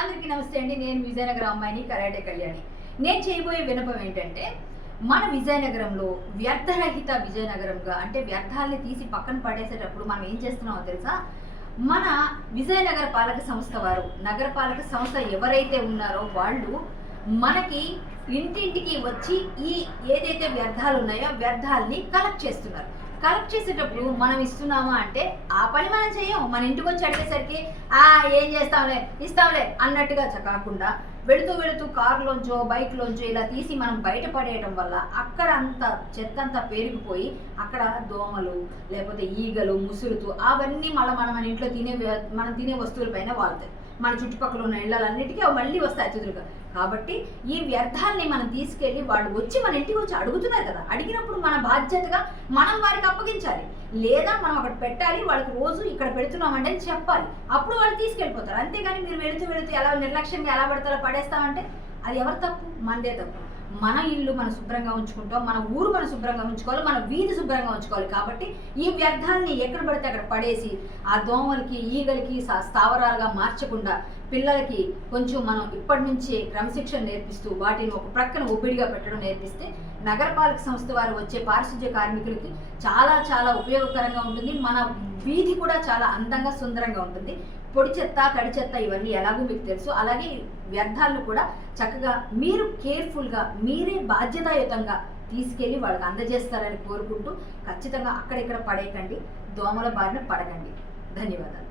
అందరికీ నమస్తే అండి. నేను విజయనగరం అమ్మాయిని, కరాటే కళ్యాణి. నేను చేయబోయే విన్నపం ఏంటంటే, మన విజయనగరంలో వ్యర్థరహిత విజయనగరంగా, అంటే వ్యర్థాలని తీసి పక్కన పడేసేటప్పుడు మనం ఏం చేస్తున్నామో తెలుసా? మన విజయనగర పాలక సంస్థ వారు, నగరపాలక సంస్థ ఎవరైతే ఉన్నారో వాళ్ళు మనకి ఇంటింటికి వచ్చి ఏదైతే వ్యర్థాలు ఉన్నాయో వ్యర్థాలని కలెక్ట్ చేస్తున్నారు. కలెక్ట్ చేసేటప్పుడు మనం ఇస్తున్నామా అంటే ఆ పని మనం చేయం. మన ఇంటికి వచ్చి అడిగేసరికి ఏం చేస్తాంలే ఇస్తాంలే అన్నట్టుగా కాకుండా వెళుతూ కారులోంచో బైక్లోంచో ఇలా తీసి మనం బయట పడేయడం వల్ల అక్కడ అంత చెత్త అంతా పేరుకుపోయి అక్కడ దోమలు లేకపోతే ఈగలు ముసురుతూ అవన్నీ మళ్ళీ మన ఇంట్లో మనం తినే వస్తువులపైన వాళ్తాయి. మన చుట్టుపక్కల ఉన్న ఇళ్ళలన్నిటికీ అవి మళ్ళీ వస్తాయి అతిథులుగా. కాబట్టి ఈ వ్యర్థాలని మనం తీసుకెళ్ళి వాళ్ళు వచ్చి మన ఇంటికి వచ్చి అడుగుతున్నారు కదా, అడిగినప్పుడు మన బాధ్యతగా మనం వారికి అప్పగించాలి. లేదా మనం అక్కడ పెట్టాలి, వాళ్ళకి రోజు ఇక్కడ పెడుతున్నామంటే అని చెప్పాలి. అప్పుడు వాళ్ళు తీసుకెళ్ళిపోతారు. అంతేగాని మీరు వెళుతూ ఎలా నిర్లక్ష్యంగా ఎలా పడతారో పడేస్తామంటే అది ఎవరి తప్పు? మనదే తప్పు. మన ఇల్లు మనం శుభ్రంగా ఉంచుకుంటాం, మన ఊరు మనం శుభ్రంగా ఉంచుకోవాలి, మన వీధి శుభ్రంగా ఉంచుకోవాలి. కాబట్టి ఈ వ్యర్థాన్ని ఎక్కడ పడితే అక్కడ పడేసి ఆ దోమలకి ఈగలకి స్థావరాలుగా మార్చకుండా పిల్లలకి కొంచెం మనం ఇప్పటి నుంచే క్రమశిక్షణ నేర్పిస్తూ వాటిని ఒక ప్రక్కన ఒబ్బిడిగా పెట్టడం నేర్పిస్తే నగరపాలక సంస్థ వారు వచ్చే పారిశుధ్య కార్మికులకి చాలా ఉపయోగకరంగా ఉంటుంది. మన వీధి కూడా చాలా అందంగా సుందరంగా ఉంటుంది. పొడి చెత్త తడి చెత్త ఇవన్నీ ఎలాగో మీకు తెలుసు. అలాగే వ్యర్థాలను కూడా చక్కగా మీరు కేర్ఫుల్గా మీరే బాధ్యతాయుతంగా తీసుకెళ్ళి వాళ్ళకి అందజేస్తారని కోరుకుంటూ ఖచ్చితంగా అక్కడిక్కడ పడేయకండి, దోమల బారిన పడకండి. ధన్యవాదాలు.